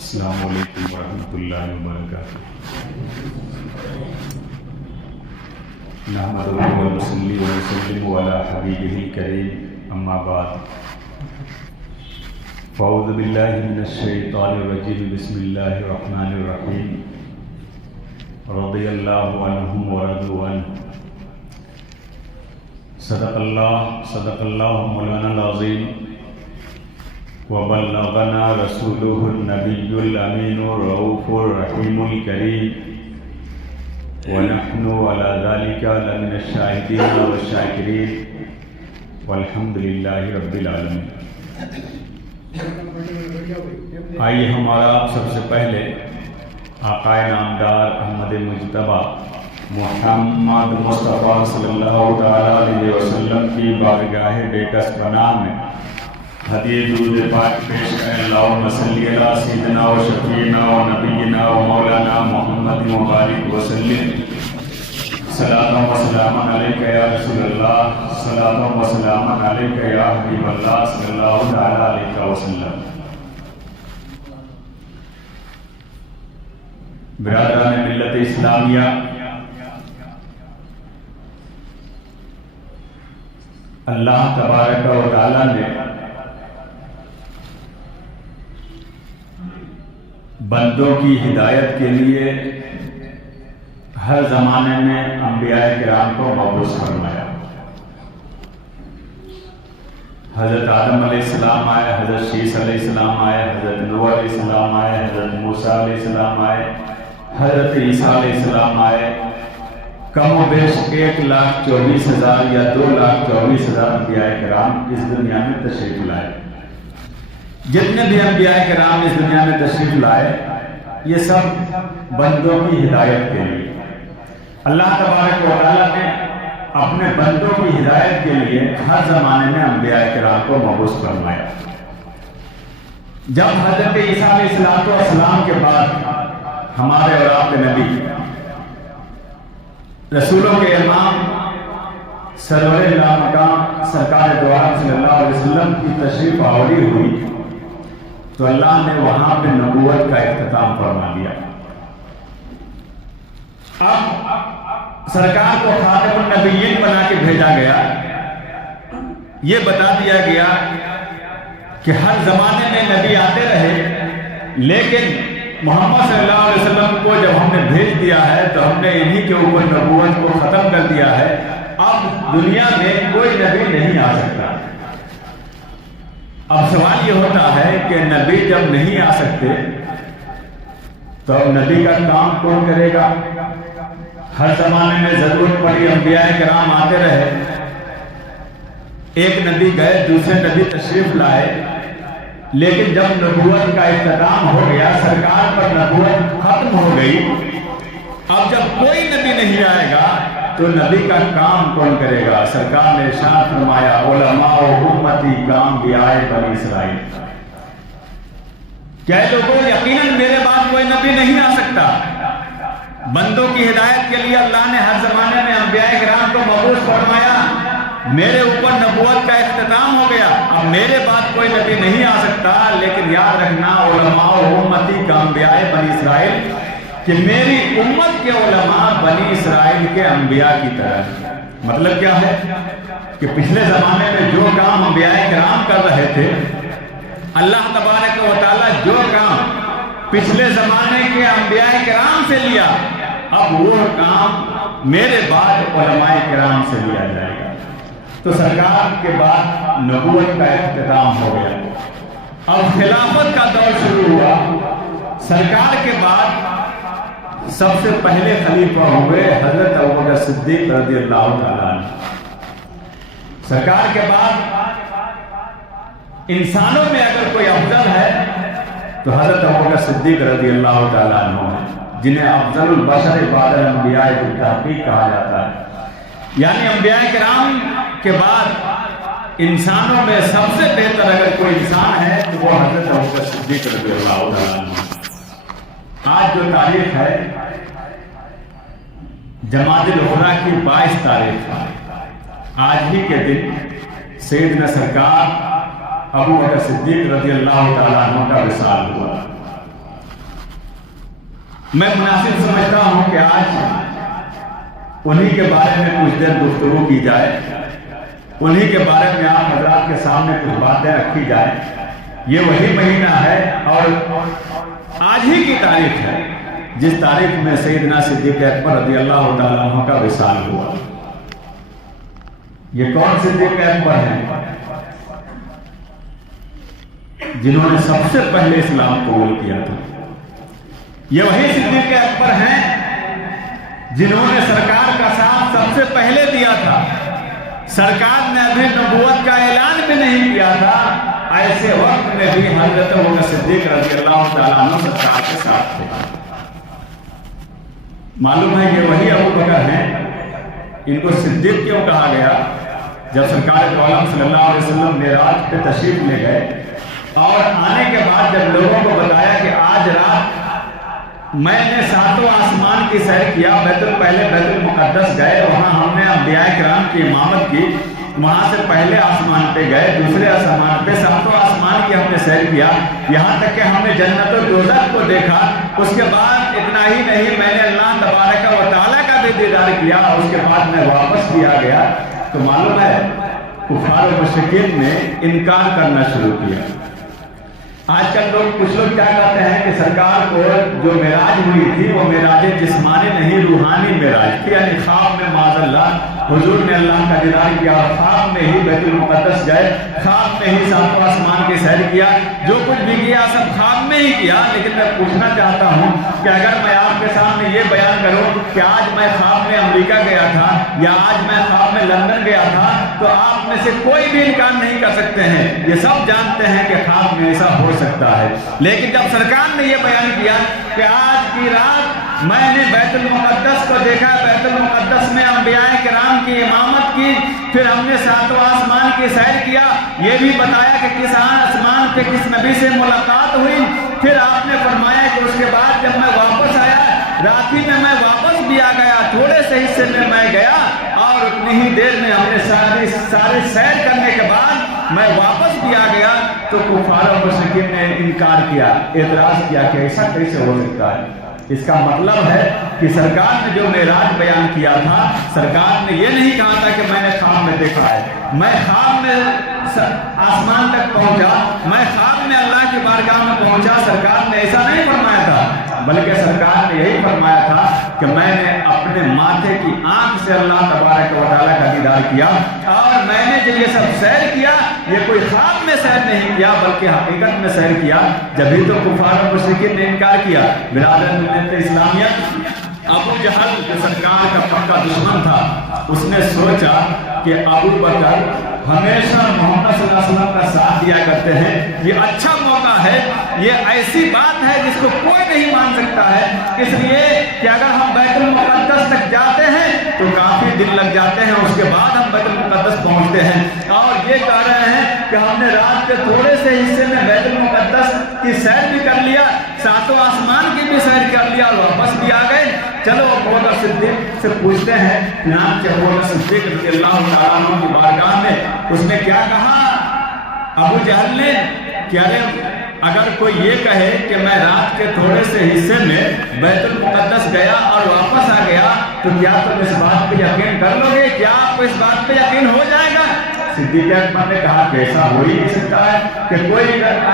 السلام علیکم ورحمۃ اللہ وبرکاتہ۔ نحمدہ ونصلی ونسلم علی حبیبہ الکریم، اما بعد فاعوذ باللہ من الشیطان الرجیم، بسم اللہ الرحمن الرحیم۔ رضی اللہ عنہم ورضوا عنہ۔ صدق اللہ مولانا العظیم، وبلغنا رسوله النبی الامین الرؤوف الرحیم الکریم، ونحن على ذلك لمن الشاہدین والشاکرین، والحمد للہ رب العالمین۔ آئیے ہمارا سب سے پہلے آقا نامدار احمد مجتبیٰ محمد مصطفیٰ صلی اللہ تعالیٰ علیہ وسلم کی بارگاہ بیکس پناہ میں ہدیہ درود پاک پیش کریں۔ اللہم صلی علی سیدنا و شفیعنا و نبینا و مولانا محمد مبارک وسلم۔ صلاۃ و سلام علیک یا رسول اللہ، صلاۃ و سلام علیک یا حبیب اللہ صلی اللہ تعالیٰ علیہ وسلم۔ برادران ملت اسلامیہ، اللہ تبارک و تعالیٰ نے بندوں کی ہدایت کے لیے ہر زمانے میں انبیاء کرام کو مبعوث فرمایا۔ حضرت آدم علیہ السلام آئے، حضرت شیس علیہ السلام آئے، حضرت نوح علیہ السلام آئے، حضرت موسیٰ علیہ السلام آئے، حضرت عیسیٰ علیہ السلام آئے۔ کم و بیش 1,24,000 یا 2,24,000 انبیاء کرام اس دنیا میں تشریف لائے۔ جتنے بھی انبیاء کرام اس دنیا میں تشریف لائے، یہ سب بندوں کی ہدایت کے لیے۔ اللہ تبارک و تعالیٰ نے اپنے بندوں کی ہدایت کے لیے ہر زمانے میں انبیاء کرام کو مبعوث فرمایا۔ جب حضرت عیسیٰ علیہ السلام کے بعد ہمارے اور آپ کے نبی، رسولوں کے امام، سرور لامکان سرکار دو عالم صلی اللہ علیہ وسلم کی تشریف آوری ہوئی تو اللہ نے وہاں پہ نبوت کا اختتام فرما دیا۔ اب سرکار کو خاتم النبیین بنا کے بھیجا گیا۔ یہ بتا دیا گیا کہ ہر زمانے میں نبی آتے رہے، لیکن محمد صلی اللہ علیہ وسلم کو جب ہم نے بھیج دیا ہے تو ہم نے انہی کے اوپر نبوت کو ختم کر دیا ہے۔ اب دنیا میں کوئی نبی نہیں آ سکتا۔ اب سوال یہ ہوتا ہے کہ نبی جب نہیں آ سکتے تو اب نبی کا کام کون کرے گا؟ ہر زمانے میں ضرورت پڑی انبیاء کرام آتے رہے، ایک نبی گئے، دوسرے نبی تشریف لائے، لیکن جب نبوت کا اختتام ہو گیا، سرکار پر نبوت ختم ہو گئی، اب جب کوئی نبی نہیں آئے گا تو نبی کا کام کون کرے گا؟ سرکار نے ارشاد فرمایا، علماء امتی کانبیاء بنی اسرائیل۔ کیا لوگوں، یقیناً میرے بعد کوئی نبی نہیں آ سکتا۔ بندوں کی ہدایت کے لیے اللہ نے ہر زمانے میں انبیاء کرام کو مبعوث فرمایا، میرے اوپر نبوت کا اختتام ہو گیا، اب میرے بعد کوئی نبی نہیں آ سکتا۔ لیکن یاد رکھنا، علماء امتی کانبیاء بنی اسرائیل، کہ میری امت کے علماء بنی اسرائیل کے انبیاء کی طرح۔ مطلب کیا ہے کہ پچھلے زمانے میں جو کام انبیاء کرام کر رہے تھے، اللہ تبارک و تعالیٰ جو کام پچھلے زمانے کے انبیاء کرام سے لیا، اب وہ کام میرے بعد علماء کرام سے لیا جائے گا۔ تو سرکار کے بعد نبوت کا اختتام ہو گیا، اب خلافت کا دور شروع ہوا۔ سرکار کے بعد سب سے پہلے خلیفہ ہوئے حضرت ابوبکر صدیق رضی اللہ تعالیٰ عنہ۔ سرکار کے بعد انسانوں میں اگر کوئی افضل ہے تو حضرت ابوبکر صدیق رضی اللہ تعالیٰ عنہ ہے، جنہیں افضل البشر بعد الانبیاء بالتحقیق کہا جاتا ہے۔ یعنی انبیاء کرام کے بعد انسانوں میں سب سے بہتر اگر کوئی انسان ہے تو وہ حضرت ابوبکر صدیق رضی اللہ تعالیٰ عنہ۔ آج جو تاریخ ہے جمادی الاولیٰ کی 22 تاریخ ہے، آج ہی کے دن سیدنا سرکار ابوبکر صدیق رضی اللہ تعالیٰ عنہ کا وصال ہوا۔ मैं मुनासिब समझता हूँ कि आज उन्हीं के बारे में कुछ देर गुफ्तगू की जाए, उन्हीं के बारे में आप हजरात के सामने कुछ बातें रखी जाए। ये वही महीना है और आज ही की तारीख है जिस तारीख में सैयदना सिद्दीक़ अकबर रज़ियल्लाहु ताला अन्हु का विसाल हुआ। ये कौन सिद्दीक़ अकबर हैं? जिन्होंने सबसे पहले इस्लाम कबूल किया था। ये वही सिद्दीक़ अकबर हैं जिन्होंने सरकार का साथ सबसे पहले दिया था। सरकार ने अभी नबूवत का ऐलान भी नहीं किया था, ऐसे वक्त में भी हज़रत अबू बकर सिद्दीक़ रज़ियल्लाहु ताला अन्हु सरकार के साथ थे। मालूम है ये वही अबू बकर हैं। इनको सिद्दीक़ क्यों कहा गया? जब सरकार दो आलम सल्लल्लाहु अलैहि वसल्लम मेराज पे तशरीफ ले गए और आने के बाद जब लोगों को बताया कि आज रात मैंने सातों आसमान की सैर किया, पहले बैतुल मुक़द्दस गए, वहाँ हमने अंबिया किराम की इमामत की, वहाँ से पहले आसमान पे गए, दूसरे आसमान पे, सातों आसमान की हमने सैर किया, यहाँ तक कि हमने जन्नत और दोज़ख को देखा। उसके बाद इतना ही नहीं, मैंने अल्लाह तबारक व तआला का भी दीदार किया और उसके बाद मैं वापस भी आ गया। तो मालूम है कुफार और मुशरिकीन ने इनकार करना शुरू किया। आजकल लोग कुछ लोग क्या कहते हैं कि सरकार को जो मेराज हुई थी वो मेराज जिस्मानी नहीं, रूहानी मेराज थी, यानी ख्वाब में माज़अल्लाह हुजूर ने अल्लाह का दीदार किया और ख्वाब में ही बैतुल मुक़द्दस गए, ख्वाब में ही सातों आसमान की सैर किया, जो कुछ भी किया सब ख्वाब में ही किया। लेकिन मैं पूछना चाहता हूँ कि अगर मैं आपके सामने ये बयान करूँ कि आज मैं ख्वाब में अमेरिका गया था या आज मैं ख्वाब में लंदन गया था, तो आप में से कोई भी इनकार नहीं कर सकते हैं। ये सब जानते हैं कि ख्वाब में ऐसा हो सकता है। लेकिन जब सरकार ने ये बयान किया कि आज की रात मैंने बैतुल मुक़द्दस को देखा, बैतुल मुक़द्दस में अंबिया किराम की इमामत की, फिर हमने सातों आसमान की सैर किया, ये भी बताया कि किस आसमान पे किस नबी से मुलाकात हुई, फिर आपने फरमाया कि उसके बाद जब मैं वापस आया, रात्रि में मैं वापस भी आ गया, थोड़े से हिस्से में मैं गया और उतनी ही देर में हमने सारे सैर करने के बाद मैं वापस भी आ गया। तो कुफार और मुशरिकीन ने इनकार किया, एतराज किया कि ऐसा कैसे हो सकता है। इसका मतलब है कि सरकार ने जो मेराज बयान किया था, सरकार ने ये नहीं कहा था कि मैंने ख्वाब में देखा है, मैं ख्वाब में आसमान तक पहुंचा, मैं ख्वाब में अल्लाह की बारगाह में पहुंचा। सरकार ने ऐसा नहीं फरमाया था, बल्कि सरकार ने यही फरमाया था कि मैंने अपने माथे की आंख से अल्लाह तबारक व तआला का दीदार किया और मैंने जब ये सब सैर किया, ये कोई ख्वाब में सैर नहीं किया बल्कि हकीकत में सैर किया। जब भी तो कुफार और मुशरिकीन ने इनकार किया। बिरादर मिल्लत इस्लामियत, अबू जहल जो सरकार का पक्का दुश्मन था, उसने सोचा कि अबू बकर हमेशा मोहम्मद सल्लल्लाहु अलैहि वसल्लम का साथ दिया करते हैं, ये अच्छा मौका है, ये ऐसी बात है जिसको कोई नहीं मान सकता है, इसलिए कि अगर हम बैतुल मुक़द्दस तक जाते हैं तो काफ़ी दिन लग जाते हैं, उसके बाद हम बैतुल मुक़द्दस पहुंचते हैं। और ये कह रहे हैं कि हमने रात के थोड़े से हिस्से में बैतुल मुक़द्दस की सैर भी कर लिया, सातों आसमान की भी सैर कर लिया और वापस भी आ गए। चलो अबू बकर सिद्दीक़ से पूछते हैं, नाम क्या? अबू बकर सिद्दीक़ रज़ियल्लाहु ताला अन्हु की बारगाह में उसने क्या कहा? अबू जहल ने क्या, अगर कोई ये कहे कि मैं रात के थोड़े से हिस्से में बैतुल मुक़द्दस गया और वापस आ गया, तो क्या तुम इस बात पे यकीन कर लोगे? क्या आपको इस बात पे यकीन हो जाएगा? सिद्दीक़ अकबर ने कहा कि ऐसा हो ही नहीं सकता है कि कोई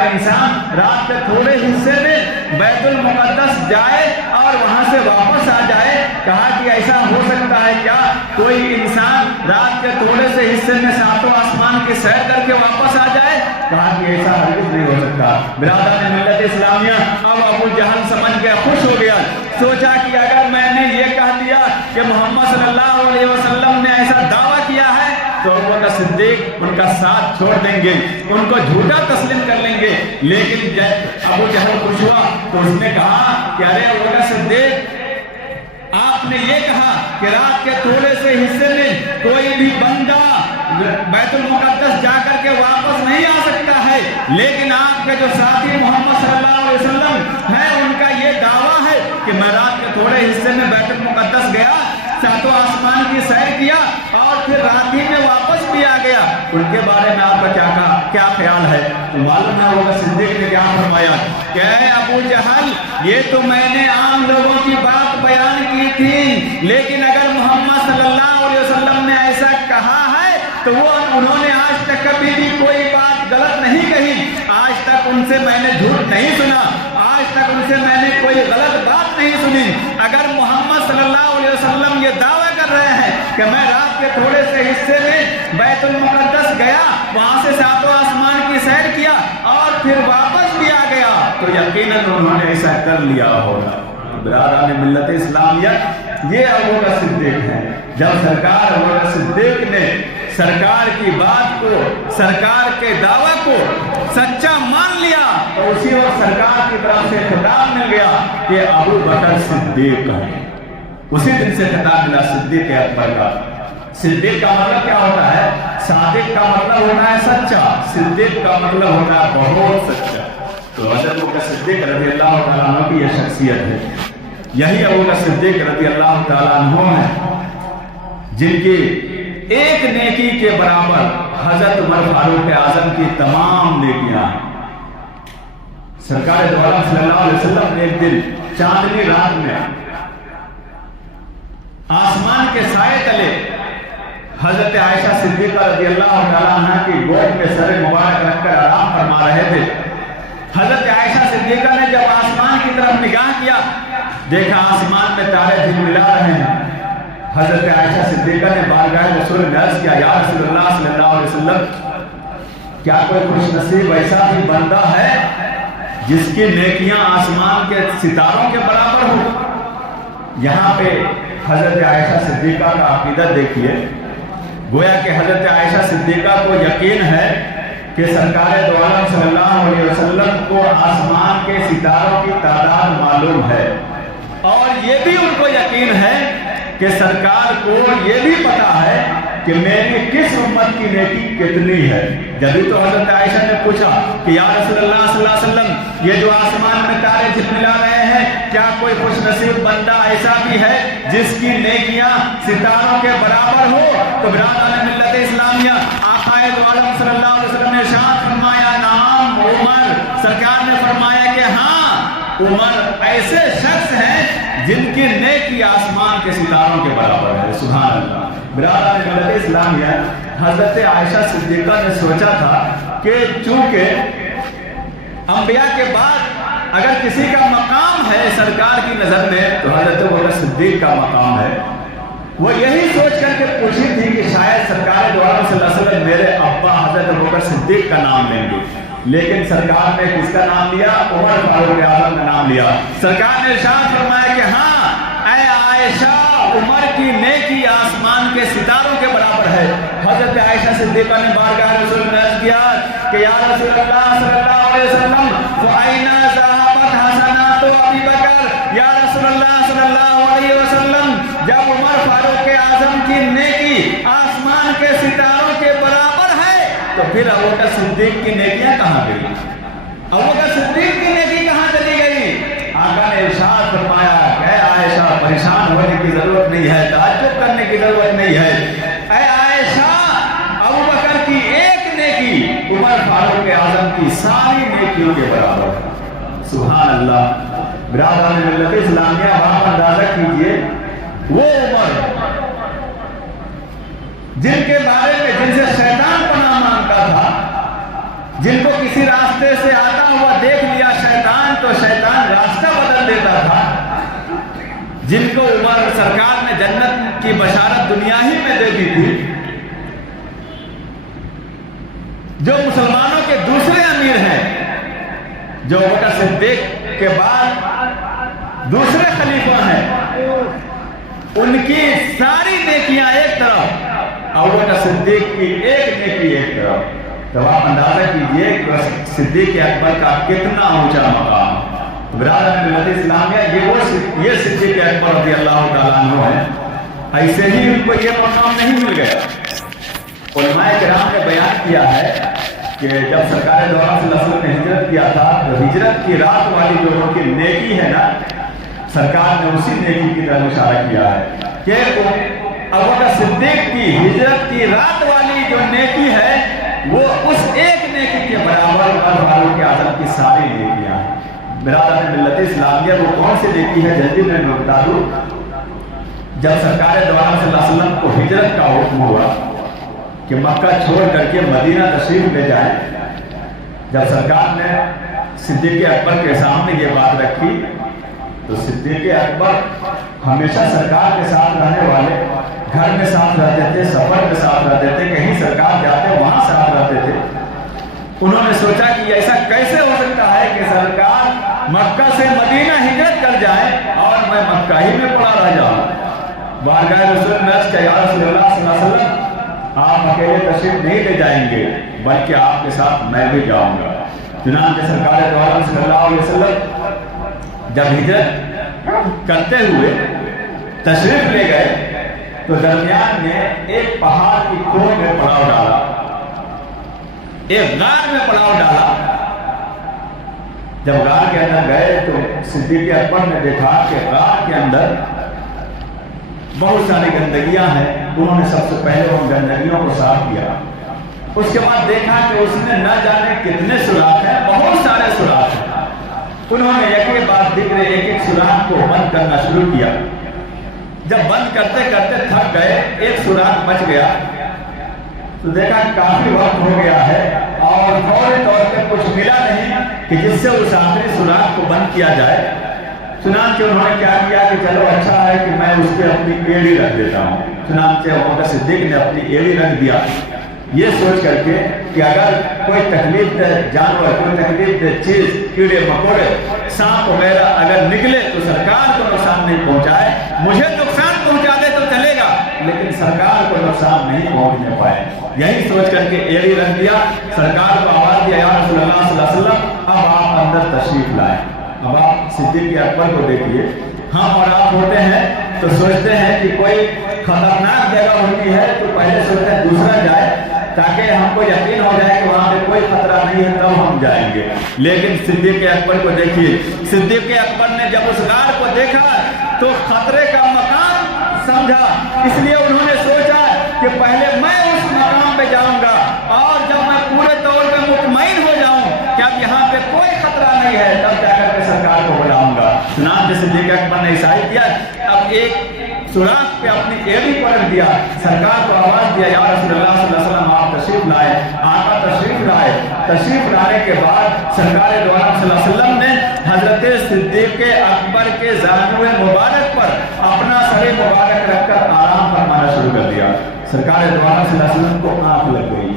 इंसान रात के थोड़े हिस्से में बैतुल मुक़द्दस जाए और वहां से वापस आ जाए। कहा कि ऐसा हो सकता है क्या? कोई इंसान रात के थोड़े से हिस्से में सातों आसमान की सैर करके वापस आ जाए? कहा कि ऐसा हरगिज़ नहीं हो सकता। बिरादर मिल्लत इस्लामिया, अब अबू जहल समझ गया, खुश हो गया, सोचा कि अगर मैंने ये कह दिया कि मोहम्मद सल्लल्लाहु अलैहि वसल्लम ने ऐसा दावा किया है तो अबू बकर सिद्दीक़ उनका साथ छोड़ देंगे, उनको झूठा तस्लीम कर लेंगे। लेकिन जब अबू जहल खुश हुआ तो उसने कहा कि अरे अबू बकर सिद्दीक़, आपने ये कहा कि रात के थोड़े से हिस्से में कोई भी बंदा बैतुल मुक़द्दस जाकर के वापस नहीं आ सकता है, लेकिन आपके जो साथी मोहम्मद सल्लल्लाहु अलैहि वसल्लम हैं, उनका ये दावा है कि मैं रात के थोड़े हिस्से में बैतुल मुक़द्दस गया सातों आसमान की सैर किया और फिर रात ही में वापस भी आ गया, उनके बारे में आपका क्या ख्याल है? तो मालूम है वो सिद्दीक ने क्या फरमाया कि ऐ अबू जहल, ये तो मैंने आम लोगों की बात बयान की थी, लेकिन अगर मोहम्मद सल्लल्लाहु अलैहि वसल्लम ने ऐसा कहा है तो वो उन्होंने आज तक कभी भी कोई बात गलत नहीं कही, आज तक उनसे मैंने झूठ नहीं सुना, आज तक उनसे मैंने कोई गलत बात नहीं सुनी। अगर मोहम्मद सल्लल्लाहु अलैहि वसल्लम ये दावा कर रहे हैं कि मैं रात के थोड़े से हिस्से में बैतुल मुक़द्दस गया, वहां से सातों आसमान की सैर किया और फिर वापस भी आ गया, तो यकीनन उन्होंने ऐसा कर लिया होगा। बिरादरान मिल्लत इस्लामिया, ये अबू बकर सिद्दीक है। जब सरकार अबू बकर सिद्दीक ने सरकार की बात को, सरकार के दावा को सच्चा मान लिया, तो उसी वक्त सरकार की तरफ से खिताब मिल गया कि अबू बकर सिद्दीक है। उसी दिन से खिताब मिला सिद्दीक अकबर का। सिद्दीक का मतलब क्या होता है? सादिक का मतलब होता है सच्चा, सिद्दीक का मतलब होता है बहुत सच्चा। तो हज़रत अबू बकर सिद्दीक रज़ी अल्लाह तआला अन्हु की यह शख्सियत है। यही अबू बकर सिद्दीक रज़ी अल्लाह तआला अन्हु है जिनकी एक नेकी के बराबर हज़रत उमर फारूक आज़म की तमाम नेकियां हैं। सरकार दो आलम सल्लल्लाहु अलैहि वसल्लम ने एक दिन चांदनी रात में आसमान के साए तले हजरत आयशा सिद्दीक़ा रज़ी अल्लाह तआला अन्हा की गोद में सर मुबारक रखकर आराम फरमा रहे थे। हजरत आयशा सिद्दीक़ा ने जब आसमान की तरफ निगाह किया, देखा आसमान में तारे झिलमिला रहे हैं। हजरत आयशा सिद्दीक़ा ने बारगाह रसूल में अर्ज़ किया, या रसूलल्लाह सल्लल्लाहु अलैहि वसल्लम, क्या कोई खुशनसीब ऐसा भी बंदा है जिसकी नेकियां आसमान के सितारों के बराबर हो? यहाँ पे हजरत आयशा सिद्दीक़ा का अकीदत देखिए। गोया कि हजरत आयशा सिद्दीक़ा को यकीन है कि सरकार दो आलम सल्लल्लाहु अलैहि वसल्लम को आसमान के सितारों की तादाद मालूम है, और ये भी उनको यकीन है कि सरकार को ये भी पता है कि मेरी किस उम्मत की नेकी कितनी है। जब तो हजरत आयशा ने पूछा कि या रसूलल्लाह सल्लल्लाहु अलैहि वसल्लम, ये जो आसमान में तारे झिलमिला रहे हैं, क्या कोई खुशनसीब बंदा ऐसा भी है जिसकी नेकियां सितारों के बराबर हो? तो बिरादरान मिल्लत इस्लामिया, आक़ाए दो आलम सल्लल्लाहु अलैहि वसल्लम ने इरशाद फरमाया, नाम उमर। सरकार ने फरमाया कि हाँ, उमर ऐसे शख्स हैं जिनकी नेकी आसमान के सितारों के बराबर है। सुभान अल्लाह। बिरादरान मिल्लत इस्लामिया, हजरत आयशा सिद्दीक़ा ने सोचा था कि चूंकि अंबिया के बाद अगर किसी का मकाम है सरकार की नजर में तो हजरत अबू बकर सिद्दीक का मकाम है। वो यही सोच करके पूछी थी कि शायद सरकार दो आलम सल्लल्लाहु अलैहि वसल्लम मेरे अब्बा हजरत अबू बकर सिद्दीक का नाम लेंगे, लेकिन सरकार ने किसका नाम लिया? उमर फारूक आज़म का नाम लिया। सरकार ने इरशाद फरमाया कि हाँ, ऐ आयशा, उमर की नेकी आसमान के सितारों के बराबर है। हजरत आयशा सिद्दीक़ा ने बारगाह रसूल में अर्ज़ किया कि या रसूलल्लाह सल्लल्लाहु अलैहि वसल्लम, फ़अइना ज़हाबत हसनातु अबी बकर। या रसूलल्लाह सल्लल्लाहु अलैहि वसल्लम, जब उमर फारूक आज़म की नेकी आसमान के सितारों के बराबर है तो फिर अबू बकर सिद्दीक की नेकियां कहाँ गई? अबू बकर सिद्दीक की नेकी कहाँ चली गई? आका ने इरशाद फरमाया, ऐ आयशा, परेशान होने की जरूरत नहीं है, ताज्जुब करने की जरूरत नहीं है। ऐ आयशा, अबू बकर की एक नेकी उमर फारूक आज़म की सारी नेकियों के बराबर है। सुभान अल्लाह। बिरादरान मिल्लत इस्लामिया, आप अंदाजा कीजिए, वो उमर जिनके बारे में, जिनसे शैतान पनाह मांगता था, जिनको किसी रास्ते से आता हुआ देख लिया शैतान तो शैतान रास्ता बदल देता था, जिनको उमर सरकार ने जन्नत की बशारत दुनिया ही में दे दी थी, जो मुसलमानों के दूसरे अमीर हैं, जो अबू बकर सिद्दीक के बाद दूसरे खलीफा हैं, उनकी सारी नेकियां एक तरफ, अबू बकर सिद्दीक की एक नेकी एक तरफ। तो आप अंदाजा कीजिए कि सिद्दीक अकबर का कितना ऊंचा मकाम। बिरादरान मिल्लत इस्लामिया, ये सिद्दीक अकबर रज़ी अल्लाह तआला अन्हु है। ऐसे ही उनको ये मकाम नहीं मिल गया। उलमाए किराम ने बयान किया है कि जब सरकार दो आलम सल्लल्लाहु अलैहि वसल्लम ने हिजरत किया था तो हिजरत की रात वाली जो उनकी नेकी है ना, सरकार ने उसी नेकी की तरफ इशारा किया है। کہ ابو بکر صدیق کی ہجرت کی رات والی جو نیکی ہے وہ اس ایک نیکی کے برابر عمر فاروق اعظم کی ساری نیکیاں ہیں۔ برادر ملت اسلامیہ وہ کون سی نیکی ہے جلدی میں بتا دوں۔ جب سرکار دو عالم صلی اللہ علیہ وسلم کو ہجرت کا حکم ہوا کہ مکہ چھوڑ کر کے مدینہ تشریف لے جائیں، جب سرکار نے صدیق اکبر کے سامنے یہ بات رکھی تو صدیق اکبر ہمیشہ سرکار کے ساتھ رہنے والے، گھر میں ساتھ رہتے تھے، سفر میں ساتھ رہتے تھے، کہیں سرکار جاتے وہاں ساتھ رہتے تھے۔ انہوں نے سوچا کہ ایسا کیسے ہو سکتا ہے کہ سرکار مکہ سے مدینہ ہجرت کر جائے اور میں مکہ ہی میں پڑا رہ جاؤں۔ بارگاہ رسول میں عرض کیا یا رسول اللہ صلی اللہ علیہ وسلم آپ اکیلے تشریف نہیں لے جائیں گے بلکہ آپ کے ساتھ میں بھی جاؤں گا۔ چنانچہ سرکار دو عالم صلی اللہ علیہ وسلم جب ہجرت کرتے ہوئے تشریف لے گئے تو درمیان میں ایک پہاڑ کی کھوہ میں پڑاؤ ڈالا، ایک غار میں پڑاؤ ڈالا۔ جب غار کے اندر گئے تو صدیق اکبر نے دیکھا کہ غار کے اندر بہت ساری گندگیاں ہیں۔ انہوں نے سب سے پہلے ان گندگیوں کو صاف کیا، اس کے بعد دیکھا کہ اس نے نہ جانے کتنے سوراخ ہیں، بہت سارے سوراخ ہیں۔ انہوں نے ایک ایک بات دیکھ رہے ایک سوراخ کو بند کرنا شروع کیا۔ جب بند کرتے کرتے تھک گئے، ایک سوراخ بچ گیا تو دیکھا کافی وقت ہو گیا ہے اور فوری طور پہ کچھ ملا نہیں کہ جس سے اس آخری سوراخ کو بند کیا جائے۔ چنانچہ انہوں نے کیا کیا کہ چلو اچھا ہے کہ میں اس پہ اپنی ایڑی رکھ دیتا ہوں۔ چنانچہ ابو بکر صدیق نے اپنی ایڑی رکھ دیا، یہ سوچ کر کے کہ اگر کوئی تکلیف دہ جانور، کوئی تکلیف دہ چیز، کیڑے مکوڑے، سانپ وغیرہ اگر نکلے تو سرکار کو نقصان نہیں پہنچائے، مجھے نقصان پہنچا دے تو چلے گا لیکن سرکار کو نقصان نہیں پہنچنے پائے۔ یہی سوچ کر کے ایڑی رکھ دیا۔ سرکار کو آواز دیا یا رسول اللہ صلی اللہ علیہ وسلم اب آپ اندر تشریف لائیں۔ اب آپ صدیق اکبر کو دیکھیے، ہم اور آپ ہوتے ہیں تو سوچتے ہیں کہ کوئی خطرناک جگہ ہوتی ہے تو پہلے سوچتے ہیں دوسرا جائے تاکہ ہم کو یقین ہو جائے کہ وہاں پہ کوئی خطرہ نہیں ہے تب ہم جائیں گے۔ لیکن صدیق اکبر کو دیکھیے، صدیق اکبر نے جب اس غار کو دیکھا تو خطرے کا مقام سمجھا، اس لیے انہوں نے سوچا کہ پہلے میں اس مقام پہ جاؤں گا اور جب میں پورے طور پہ مطمئن ہو جاؤں کہ اب یہاں پہ کوئی خطرہ نہیں ہے تب جا کر کے سرکار کو بلاؤں گا۔ چنانچہ صدیق اکبر نے ایسا ہی کیا، اب ایک سوراخ پہ اپنی ایڑی کو رکھ دیا، سرکار کو آواز دیا یا رسول اللہ صلی اللہ علیہ وسلم آپ تشریف لائے۔ آقا تشریف لائے۔ تشریف لانے کے بعد سرکار دو عالم صلی اللہ علیہ وسلم نے حضرت صدیق اکبر کے زانوئے مبارک پر اپنا سر مبارک رکھ کر آرام فرمانا شروع کر دیا۔ سرکار دو عالم صلی اللہ علیہ وسلم کو آنکھ لگ گئی،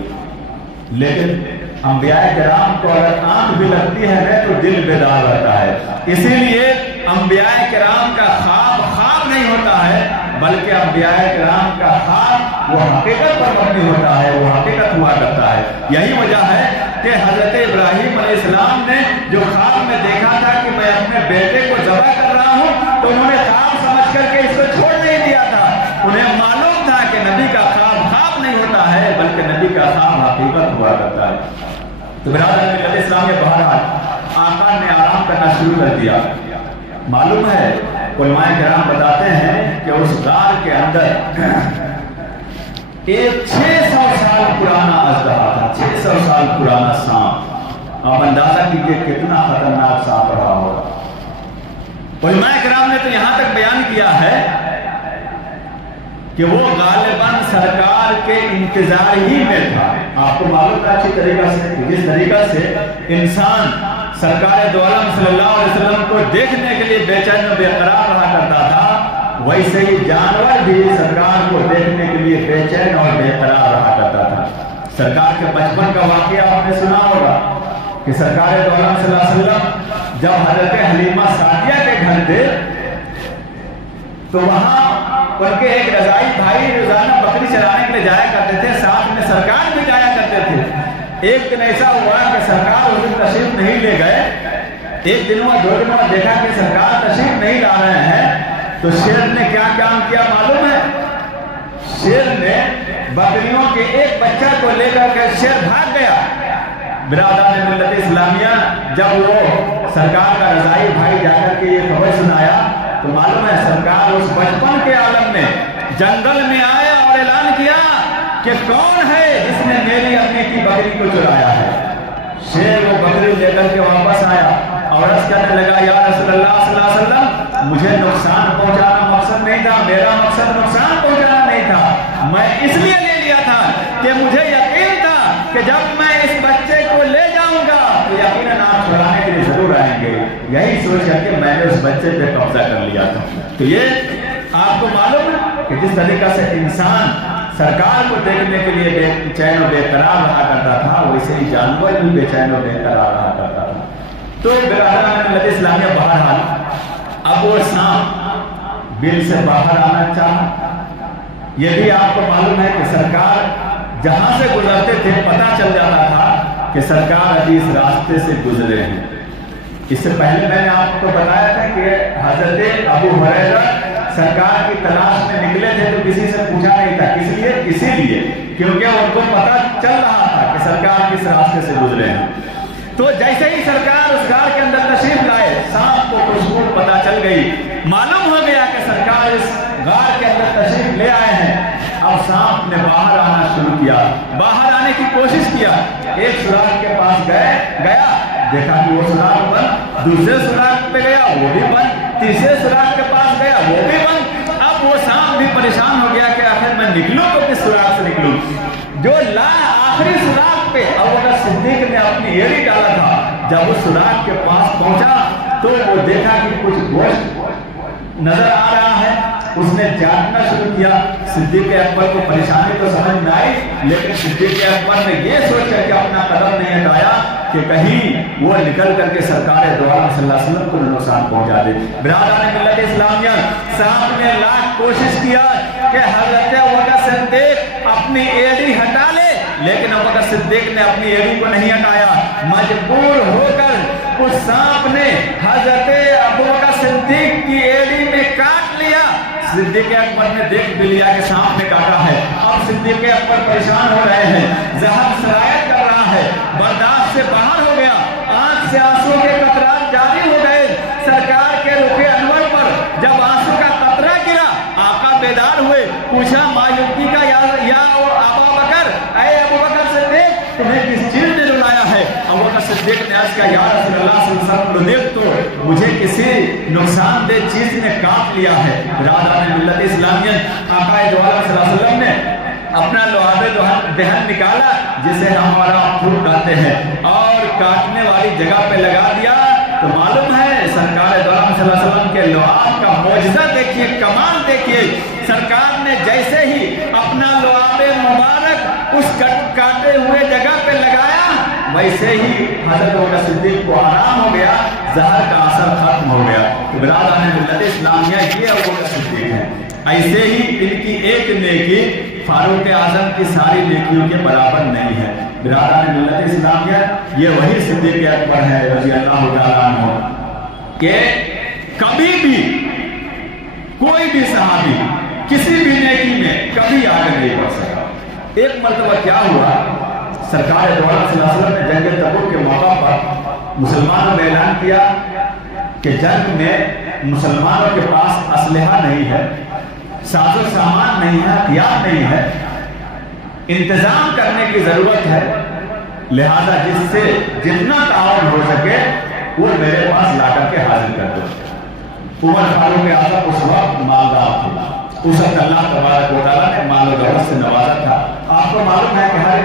لیکن انبیاء کرام کو اگر آنکھ بھی لگتی ہے نا تو دل بیدار رہتا ہے۔ اسی لیے انبیاء کرام کا خواب خواب نہیں ہوتا ہے بلکہ انبیاء کرام کا خواب وہ حقیقت پر مبنی ہوتا ہے، وہ حقیقت ہوا کرتا ہے۔ یہی وجہ ہے کہ حضرت ابراہیم علیہ السلام نے جو خواب میں دیکھا تھا کہ میں اپنے بیٹے کو ذبح کر رہا ہوں تو انہوں نے خواب سمجھ کر کے اس کو چھوڑ نہیں دیا تھا۔ انہیں معلوم تھا کہ نبی کا خواب خواب نہیں ہوتا ہے بلکہ نبی کا خواب حقیقت ہوا کرتا ہے۔ تو برادر ملت اسلامیہ بہرحال آقا نے آرام کرنا شروع کر دیا۔ معلوم ہے علماء کرام بتاتے ہیں کہ اس غار کے اندر ایک 600 سال پرانا اژدہا تھا، 600 سال پرانا سانپ۔ آپ اندازہ کیجئے کتنا خطرناک سانپ رہا ہوگا۔ علماء کرام نے تو یہاں تک بیان کیا ہے کہ وہ غالباً سرکار کے انتظار ہی میں تھا۔ آپ کو معلوم ہے اچھی طریقہ سے جس طریقہ سے انسان سرکار دو عالم صلی اللہ علیہ وسلم کو دیکھنے کے لیے بے چین و بے قرار رہا کرتا تھا، ویسے ہی جانور بھی سرکار کو دیکھنے کے لیے بے چین اور بے قرار رہا کرتا تھا۔ سرکار کے بچپن کا واقعہ آپ نے سنا ہوگا کہ سرکار دو عالم صلی اللہ علیہ وسلم جب حضرت حلیمہ سعدیہ کے گھر تھے تو وہاں ان کے ایک رضائی بھائی روزانہ بکری چرانے کے لیے جایا کرتے تھے، ساتھ میں سرکار بھی جایا کرتے تھے۔ ایک دن ایسا ہوا کہ سرکار اس دن تشریف نہیں لے گئے۔ ایک دن ہوا، دو دن ہوا، دیکھا کہ سرکار تشریف نہیں لا رہے ہیں تو شیر نے کیا کام کیا معلوم ہے؟ شیر نے بکریوں کے ایک بچہ کو لے کر کے شیر بھاگ گیا۔ برادران ملت اسلامیہ جب وہ سرکار کا رضائی بھائی جا کر کے یہ خبر سنایا तो मालूम है सरकार उस बचपन के आलम में जंगल में आए और ऐलान किया कि कौन है जिसने मेरी अम्मी की बकरी को चुराया है। शेर वो बकरी लेकर के वापस आया और अर्ज करने लगा, या रसूलल्लाह सल्लल्लाहु अलैहि वसल्लम, मुझे नुकसान पहुंचाना मकसद नहीं था, मेरा मकसद नुकसान पहुंचाना नहीं था। मैं इसलिए ले लिया था कि मुझे यकीन था कि जब मैं इस बच्चे को ले जाऊंगा तो यकीनन आप छुड़ाने के लिए जरूर आएंगे। यही सोच करके मैंने उस बच्चे पे कब्जा कर लिया था। तो ये आपको मालूम है कि जिस तरीका से इंसान सरकार को देखने के लिए बेचैन और बेकरार रहा करता था, वैसे ही जानवर भी बेचैन और बेकरार रहा करता था। तो मिल्लत इस्लामिया बहरहाल अब वो सांप बिल से बाहर आना चाहा। ये भी आपको मालूम है कि सरकार जहां से गुजरते थे पता चल जाता था कि सरकार अभी इस रास्ते से गुजरे हैं। इससे पहले मैंने आपको बताया था कि हजरत अबू हुरैरा सरकार की तलाश में निकले थे तो किसी से पूछा नहीं था। किस लिए? इसीलिए क्योंकि उनको पता चल रहा था कि सरकार किस रास्ते से गुजरे हैं। तो जैसे ही सरकार उस गार के अंदर तशरीफ लाए, सांप को खुशबू पता चल गई, मालूम हो गया कि सरकार इस गार के अंदर तशरीफ ले आए हैं। अब सांप ने बाहर आना शुरू किया, बाहर आने की कोशिश किया। एक सुराख के पास गया, देखा कि वो सुराख बंद, दूसरे सुराख पे गया वो भी बंद, तीसरे सुराख के पास गया वो भी बंद। अब वो सांप भी परेशान हो गया कि आखिर मैं निकलूं तो किस सुराख से निकलूं। जो आखिरी सुराख पे अबू बकर सिद्दीक ने अपनी एड़ी डाला था, जब उस सुराख के पास पहुंचा तो वो देखा कि कुछ गोश्त नजर आ रहा है। उसने चाटना शुरू किया। सिद्दीक अकबर को परेशानी तो समझ में आई, लेकिन सिद्दीक अकबर ने ये सोच करके अपना कदम नहीं हटाया कि कहीं वो निकल करके सरकार दो आलम सल्लल्लाहु अलैहि वसल्लम को नुकसान पहुंचा दे। बिरादरान मिल्लत इस्लामिया, सांप ने लाख कोशिश किया कि हजरत अबू बकर सिद्दीक अपनी एड़ी हटा ले, लेकिन अबू बकर सिद्दीक ने अपनी एड़ी को नहीं हटाया। मजबूर होकर उस सांप ने हजरत अबू बकर सिद्दीक की एड़ी में काट लिया। सिद्दीक अकबर ने देख भी लिया कि सांप ने काटा है। अब सिद्दीक अकबर परेशान हो रहे हैं, जहर सरायत कर रहा है, बर्दाश्त से बाहर हो गया, आंख से आंसू के कतरात जारी हो गए। सरकार के रुखे अनवर पर जब आंसू का कतरा गिरा, आका बेदार हुए, पूछा मायूबी का या अबू बकर, ऐ अबू बकर सिद्दीक, तुम्हें किस चीज ने रुलाया है? अबू बकर सिद्दीक ने अर्ज किया, या रसूलल्लाह सल्लल्लाहु अलैहि वसल्लम, देख तो मुझे किसी नुकसानदेह चीज ने काट लिया है। बिरादरान मिल्लत इस्लामिया, आका दो आलम सल्लल्लाहु अलैहि वसल्लम ने अपना लुआबे दहन निकाला, जिसे हम हमारा फूल कहते हैं, और काटने वाली जगह पे लगा दिया। तो मालूम है सरकार दो आलम सल्लल्लाहु अलैहि वसल्लम के लुआब का मौजज़ा देखिए, कमाल देखिए। सरकार ने जैसे ही अपना लुआबे मुबारक उस काटे हुए जगह पे लगाया, वैसे ही हजरत अबू बकर सिद्दीक को आराम हो गया, जहर का असर खत्म हो गया। तो बिरादरान मिल्लत इस्लामिया, ये अबू बकर सिद्दीक है। ऐसे ही इनकी एक नेकी फारूक आजम की सारी नेकियों के बराबर नहीं है। बिरादरान मिल्लत इस्लामिया, ये वही सिद्दीक अकबर है रज़ी अल्लाह तआला अन्हु कि कभी भी कोई भी सहाबी किसी भी नेकी में कभी आगे नहीं बढ़ सका। एक मर्तबा क्या हुआ, सरकार दो आलम सल्लल्लाहु अलैहि वसल्लम ने जंग तबूक के मौका पर मुसलमानों ने ऐलान किया कि जंग में मुसलमानों के पास असलहा नहीं है, साजो सामान नहीं है, हथियार नहीं है, इंतजाम करने की जरूरत है। लिहाजा जिससे जितना ताउन हो सके वो मेरे पास ला करके हाजिर कर दो। उमर फारूक आजम उस वक्त मालदार थे, उस वक्त अल्लाह तबारक व तआला ने माल और दौलत से नवाजा था। आपको मालूम है कि हर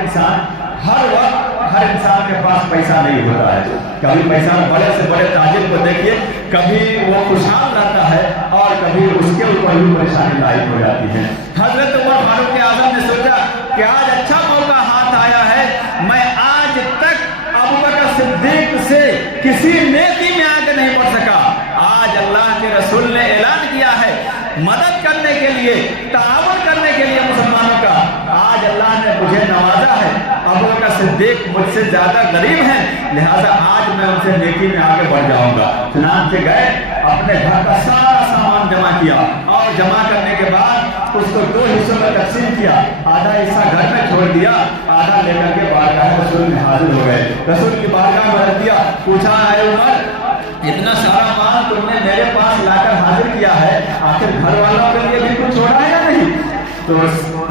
इंसान के पास पैसा नहीं होता है। कभी पैसा बड़े से बड़े ताजिर को देखिए, कभी वो खुशहाल रहता है और कभी उसके ऊपर भी परेशानी लायक हो जाती है। हजरत उमर फारूक आजम ने सोचा कि आज अच्छा मौका हाथ आया है, मैं आज तक अबू बकर सिद्दीक से किसी नेकी में आगे नहीं बढ़ सका। आज अल्लाह के रसूल ने ऐलान किया है मदद करने के लिए, ताआवुन करने के लिए मुसलमानों का। आज अल्लाह ने मुझे नवाजा है, अबू बकर सिद्दीक मुझसे ज्यादा गरीब हैं, लिहाजा आज मैं उनसे नेकी में आगे बढ़ जाऊंगा। चुनांचे गए, अपने घर का सारा सामान जमा किया और जमा करने के बाद उसको दो हिस्सों में तकसीम किया। आधा हिस्सा घर में छोड़ दिया, आधा लेकर के बारगाह रसूल में हाजिर हो गए। रसूल की बारगाह में रख दिया, पूछा है उमर, इतना सारा माल तुमने मेरे पास लाकर हाजिर किया, आखिर घर वालों के लिए भी कुछ छोड़ा है या नहीं? तो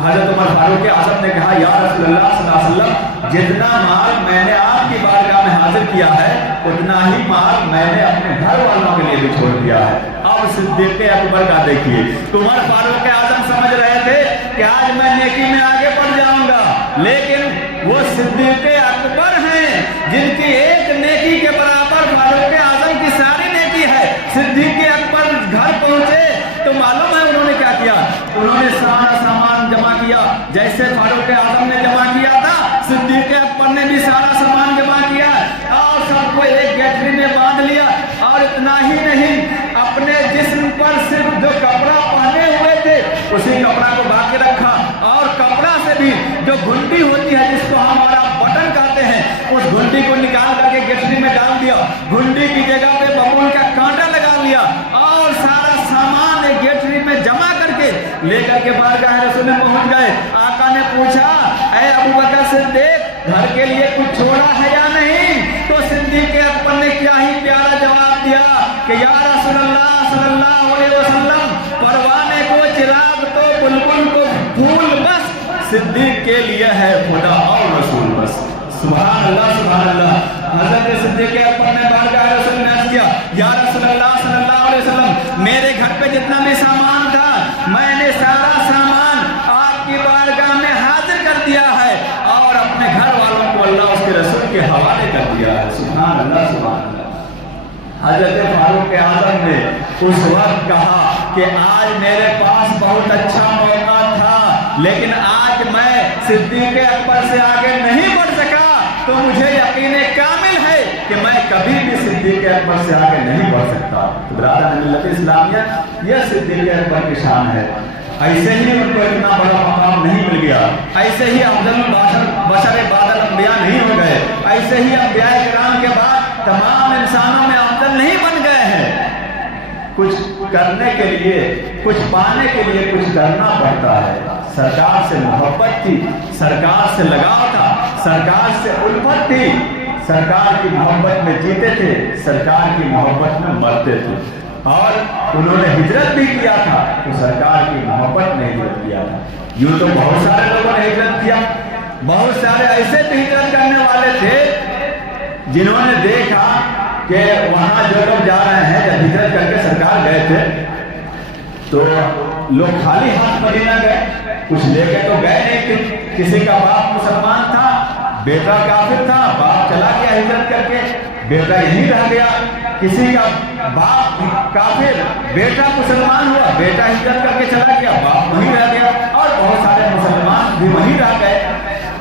हजरत उमर फारूक आज़म ने कहा, या रसूलल्लाह सल्लल्लाहु अलैहि वसल्लम, जितना माल मैंने आपकी बारगाह में हाजिर किया है उतना ही माल मैंने अपने घर वालों के लिए भी छोड़ दिया है। अब सिद्दीक़ अकबर का देखिए, उमर फारूक आज़म समझ रहे थे कि आज मैं नेकी में आगे बढ़ जाऊंगा, लेकिन वो सिद्दीक़ अकबर हैं जिनकी एक नेकी के बराबर फारूक आज़म की सारी नेकी है। सिद्दीक़ अकबर घर पहुंचे तो मालूम है उन्होंने क्या किया? उन्होंने सारा सामान जमा किया, जैसे फारूक आज़म ने जमा किया था, सिद्दीक़ अकबर ने भी सारा सामान जमा किया और सबको एक गठरी में बांध लिया। और इतना ही नहीं, अपने जिस्म पर सिर्फ जो कपड़ा पहने हुए थे उसी कपड़ा को बांध के रखा, और कपड़ा से भी जो घुंडी होती है जिसको हमारा बटन कहते हैं, उस घुंडी को निकाल करके गठरी में डाल दिया, घुंडी की जगह पे बबूल का कांटा लगा लिया और सारा सामान एक गठरी में जमा करके लेकर के बारगाह रसूल में पहुंच गए। आका ने पूछा, ऐ अबू बकर सिद्दीक़, घर के लिए कुछ छोड़ा है या नहीं? तो सिद्दीक़ अकबर ने क्या ही प्यारा जवाब दिया कि या रसूलल्लाह सल्लल्लाहु अलैहि वसल्लम, परवाने को चिराग तो बुलबुल को फूल बस, सिद्दीक़ के लिए है खुदा और रसूल बस। सुभान अल्लाह, सुभान अल्लाह। हज़रत सिद्दीक़ अकबर ने बारगाह रसूल में अर्ज़ किया, या रसूलल्लाह सल्लल्लाहु अलैहि वसल्लम, मेरे घर पे जितना भी सामान था मैंने सारा सामान आपकी बारगाह में हाजिर कर दिया है और अपने घर वालों को अल्लाह उसके रसूल के हवाले कर दिया है। सुभान अल्लाह, सुभान अल्लाह। हज़रत फारूक आज़म ने उस वक्त कहा कि आज मेरे पास बहुत अच्छा मौका था, लेकिन आज मैं सिद्दीक़ अकबर से आगे नहीं बढ़ सका, तो मुझे यकीन कामिल है कि मैं कभी भी सिद्दीक़ अकबर से आगे नहीं बढ़ सकता। तो ब्रादर मिल्लत इस्लामिया, यह सिद्दीक़ अकबर की शान है। ऐसे ही उनको इतना बड़ा मकाम नहीं मिल गया, ऐसे ही अफ़ज़ल बशर बादल अंबिया नहीं हो गए, ऐसे ही अंबिया किराम के बाद तमाम इंसानों में अफ़ज़ल नहीं बन गए हैं। कुछ करने के लिए, कुछ पाने के लिए कुछ करना पड़ता है। सरकार से मोहब्बत थी, सरकार से लगाव था, सरकार से उल्फत थी, सरकार की मोहब्बत में जीते थे, सरकार की मोहब्बत में मरते थे, और उन्होंने हिजरत भी किया था तो सरकार की मोहब्बत में हिजरत किया था। यूँ तो बहुत सारे लोगों ने हिजरत किया, बहुत सारे ऐसे भी हिजरत करने वाले थे जिन्होंने देखा कि वहाँ जो लोग जा रहे हैं, जब हिजरत करके सरकार गए थे तो लोग खाली हाथ मदीना गए, कुछ लेके तो गए नहीं थे। किसी का बाप मुसलमान था, बेटा काफिर था, बाप चला गया हिजरत करके, बेटा यहीं रह गया। किसी का बाप काफिर, बेटा मुसलमान हुआ, बेटा हिजरत करके चला गया, बाप वहीं रह गया, और बहुत सारे मुसलमान भी वहीं रह गए।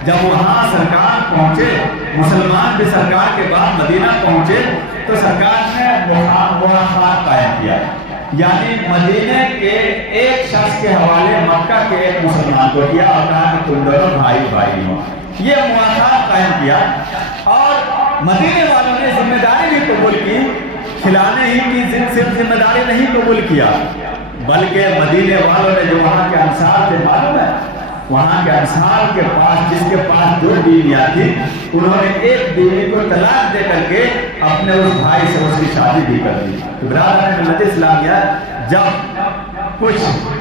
जब वहाँ सरकार पहुँचे, मुसलमान भी सरकार के बाद मदीना पहुँचे, तो सरकार ने मुआखात कायम किया, यानी मदीने के एक शख्स के हवाले मक्का के एक मुसलमान को किया और कहा कि तुम दोनों भाई भाई हो। ये मुआखात कायम किया, और मदीने वालों ने जिम्मेदारी भी कबूल की, खिलाने ही की सिर्फ जिम्मेदारी नहीं कबूल किया, बल्कि मदीने वालों ने जो वहाँ के अंसार थे, मालूम है, वहाँ के अंसार के पास, जिसके पास 2 बीवियाँ थी, उन्होंने एक बीवी को तलाक दे करके अपने उस भाई से उसकी शादी भी कर दी। तो ब्रादर मिल्लत इस्लामिया, जब कुछ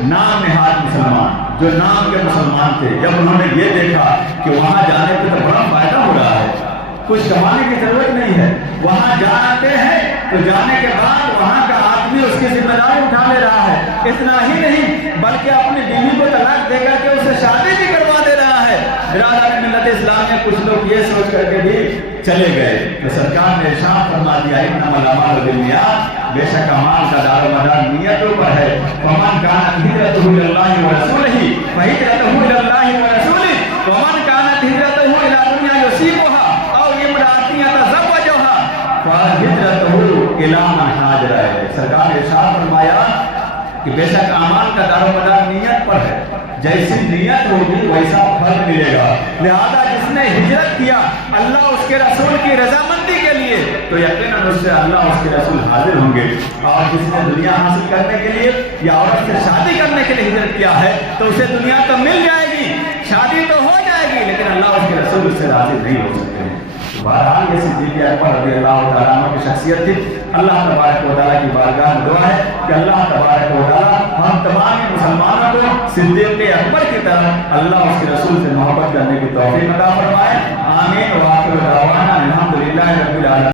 नाम नहाद मुसलमान, जो नाम के मुसलमान थे, जब उन्होंने ये देखा कि वहाँ जाने पर तो बड़ा फायदा हो रहा है, कुछ कमाने की जरूरत नहीं है, वहाँ जाते हैं तो जाने के बाद वहाँ का आदमी उसकी जिम्मेदारी उठा ले रहा है। इतना ही नहीं, बल्कि अपनी बीवी को तलाक दे करके उससे शादी भी करवा दे रहा है। बिरादर मिल्लत इस्लाम में कुछ लोग ये सोच करके भी चले गए, तो सरकार ने इरशाद फरमा दिया, इन्नमल अमालु बिन्नियात, बेशक अमाल का दारोमदार नियतों पर है। वमन कानत हिजरतुहु इलल्लाहि व रसूलिही फहिजरतुहु इलल्लाहि व रसूलिही वमन कानत हिजरतुहु इला दुनिया युसीबुहा औ इम्राअतिन यतज़व्वजुहा फहिजरतुहु इला मा हाजर है। सरकार ने इरशाद फरमाया कि बेशक अमाल का दारोमदार नियत पर है, जैसी नियत होगी वैसा फल मिलेगा। लिहाजा जिसने हिजरत किया अल्लाह उसके रसूल की रजामंदी के लिए, तो यकीनन उससे अल्लाह उसके रसूल हाजिर होंगे। और जिसने दुनिया हासिल करने के लिए या औरत से शादी करने के लिए हिजरत किया है, तो उसे दुनिया तो मिल जाएगी, शादी तो हो जाएगी, लेकिन अल्लाह उसके रसूल उससे राजी नहीं हो सकते हैं। बहरहाल ये सिद्दीक़ अकबर रज़ियल्लाहु तआला अन्हु की کی شخصیت تھی. اللہ تبارک و تعالیٰ کی بارگاہ میں دعا ہے کہ اللہ تبارک و تعالیٰ ہم تمام مسلمانوں کو صدیق اکبر کی طرح اللہ اس کے رسول سے محبت کرنے کی توفیق عطا فرمائے. آمین. وآخر دعوانا الحمدللہ رب العالمین.